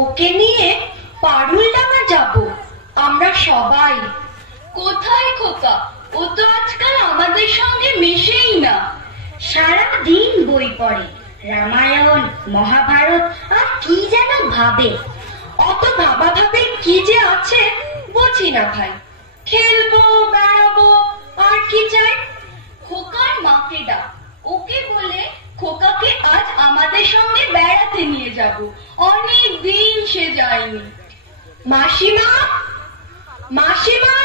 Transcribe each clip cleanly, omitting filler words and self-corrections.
ওকে নিয়ে পারুলডাঙ্গা যাব আমরা সবাই। কোথায় খোকা, ও তো আজকাল আমাদের সঙ্গে মেশেই না। সারা দিন বই পড়ে, রামায়ণ মহাভারত আর কি যেন ভাবে। অত ভাবা ভাবে কি যে আছে বুঝি না ভাই। খেলবো, বেড়াবো, আর কি চাই। খোকার মাকে ডাক, ওকে বলে খোকাকে আজ আমাদের সঙ্গে বেড়াতে নিয়ে যাব। অনেক দিন সে যায়নি। মাসিমা, মাসিমা,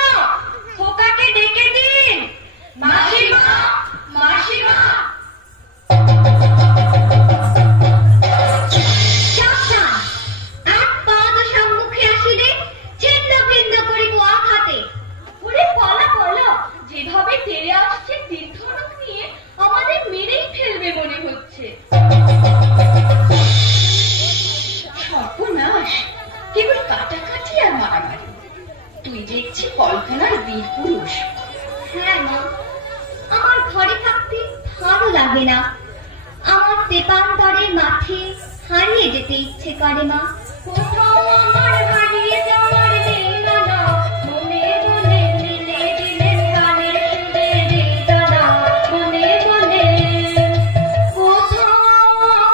খোকাকে ডেকে দিন। মাসিমা, মাসিমা। যেভাবে তেড়ে আসছে তীর্থরথ নিয়ে আমাদের মেরেই ফেলবে মনে হচ্ছে। সর্বনাশ, কেবল কাটাকাটি আর মারামারি। তুই দেখছি কল্পনার বীর পুরুষ। হ্যাঁ মা, আমার ঘরে থাকতে ভালো লাগে না। আমার তেপান্তরের মাঠে হারিয়ে যেতে ইচ্ছে করে মা। কোথাও আমার হারিয়ে যাওয়ার নেই না, মনে মনে দিলে দিলে গানের সুরে দিদানা, মনে মনে। কোথাও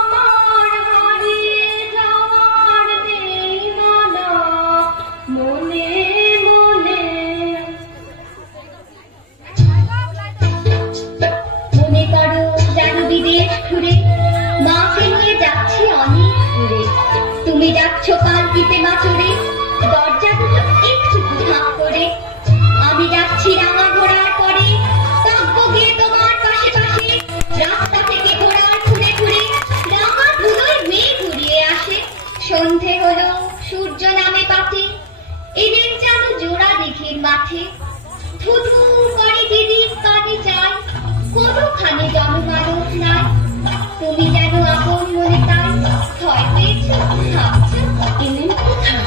আমার হারিয়ে যাওয়ার নেই না, মনে মনে। মনে করো যেন বিদেশ ঘুরে মাকে নিয়ে যাচ্ছি অনেক দূরে। তুমি যাচ্ছ পালকিতে মাচড়ে, দরজাগুলো একটু ফাঁক করে। আমি যাচ্ছি রাঙা ঘোড়ার পরে, থাকবো গিয়ে তোমার পাশে পাশে। রাস্তা থেকে ঘোড়ার ঘুরে ঘুরে রাঙা ধুলোয় মেয়ে ঘুরিয়ে আসে। সন্ধে হলো, সূর্য নামে পাতে, এদের যেন জোড়া দিঘির মাঠে। ধুধু করে দিদির কানে যায়, কোনোখানে জনমানব নাই। তুমি যেন আপন মনে তাই ভয় পেয়েছ, ভাবছো এলেন কোথায়।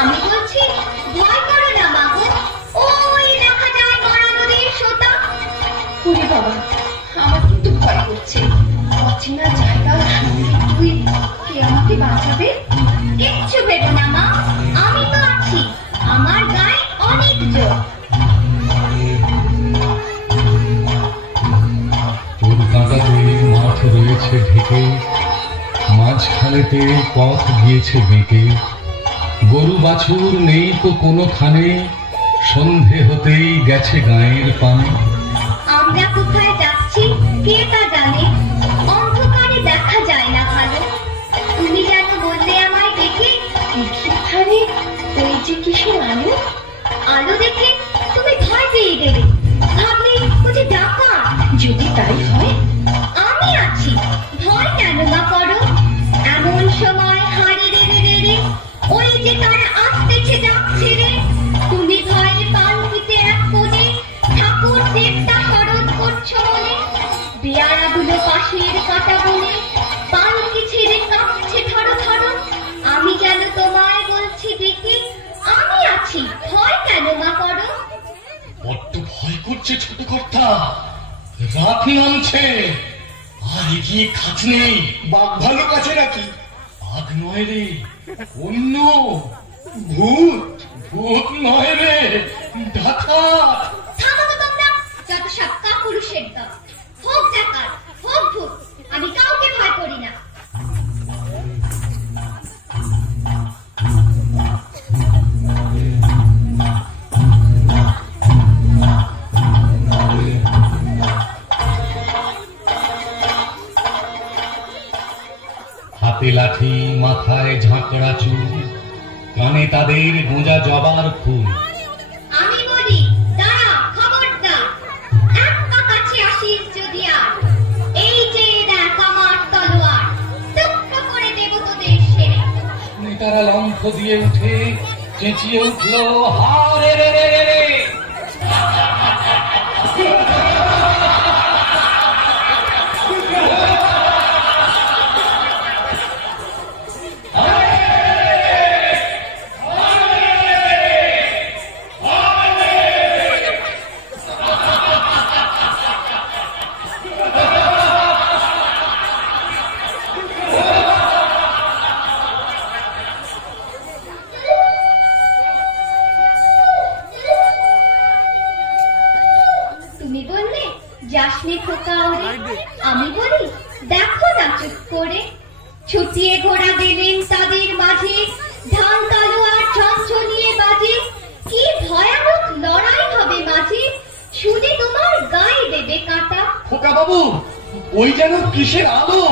আমি বলছি ভয় করো না মা গো, ওই দেখা যায় মরা নদীর সোতা। ওরে বাবা, আমার কিন্তু ভয় করছে। অচেনা জায়গা, সঙ্গে তুই, কে আমাকে বাঁচাবে? কিচ্ছু ভেবো না মা, আমি তো আছি। আমার গায়ে অনেক জোর। মাঠ রয়েছে ঢেকে, মাঝখানেতে পথ গিয়েছে বেঁকে। গরু বাছুর নেই তো কোনোখানে, সন্ধে হতেই গেছে গায়ের পানে। আমরা কোথায় যাচ্ছি কে তা জানে, অন্ধকারে দেখা যায় না ভালো। তুমি যেন বললে আমায় দেখে, এখানে ওই যে কিসের আলো। আলো দেখে তুমি ভয় পেয়ে গেলে, ভাবলে ও যে ডাকাত। যদি তাই হয়, আমি আছি, ভয় কেন মা করো। এমন সময় হাড়ি রে রে রে রে, ওই যে তারা আসতেছে যাচ্ছে রে। তুমি ভয়ে পালকিতে এক কোণে ঠাকুর দেবতা শরৎ করছো মনে। পেয়ারাগুলো পাশের কাটা বনে, পালকি ছেড়ে কাঁপছে ধরো ধরো। আমি যেন তোমায় বলছি ডেকে, আমি আছি, ভয় কেন মা করো। বড্ড ভয় করছে ছোট কর্তা, রাত নামছে। আর এগিয়ে কাজ নেই। বাঘ ভালো কাছে নাকি? বাঘ নয় রে, অন্য ভূত। ভূত নয় রে, ডাকাত। থামো তো তোমরা, যত সব কাপুরুষের দল। হোক ডাকাত, হোক ভূত, আমি কাউকে ভয় করি না। হাতে লাঠি, মাথায় ঝাঁকড়া চুল, কানে তাদের গোঁজা জবার ফুল। আমি বলি দাঁড়া, খবরদার, এক পা কাছে আসিস যদি আর। এই যে দেখ আমার তলোয়ার, টুকরো করে দেব তোদের সেরে। নেতারা লম্ফ দিয়ে উঠে চেঁচিয়ে উঠল, হারে রে রে রে রে। নে খোকা ওরে, আমি বলি দেখো না চুপ করে। ছুটিয়ে ঘোড়া গেলেন তাদের মাঝে, ধান কালো আর ছনছনিয়ে বাজে। কি ভয়ানক লড়াই হবে মাঝে, শুনে তোমার গায়ে দেবে কাঁটা। খোকা বাবু, ওই যেন কিসের আলো!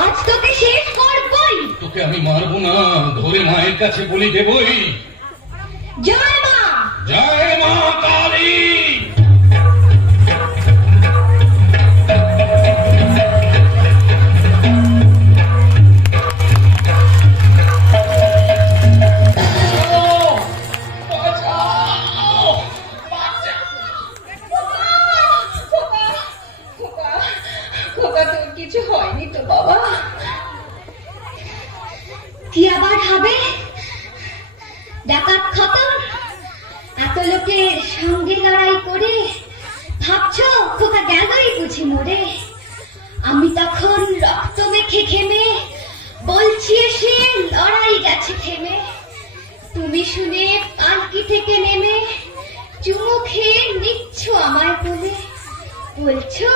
আজ তোকে শেষ করবই। তোকে আমি মারবো না, ধরে মায়ের কাছে বলি দেবই। জয় মা। জয় মা কালী। খোকা তোর কিছু হয়নি তো বাবা? কি আবার হবে? ডাকাত খতম। এত লোকের সঙ্গে লড়াই করে ভাবছো খোকা গেলই বুঝি মরে। আমি তখন রক্ত মেখে ঘেমে বলছি এসে লড়াই গেছে থেমে। তুমি শুনে পালকি থেকে নেমে চুমু খেয়ে নিচ্ছ আমায় বলে। বলছো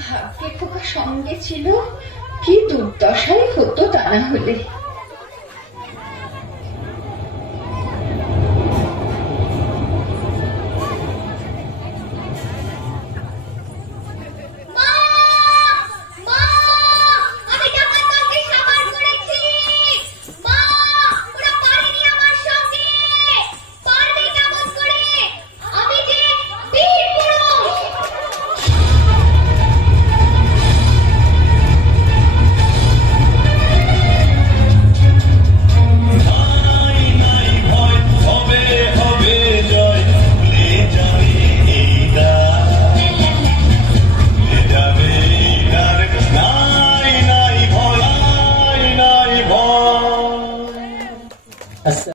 ভাগ্যে খোকা সঙ্গে ছিল, কি দুর্দশাই হতো তা না হলে।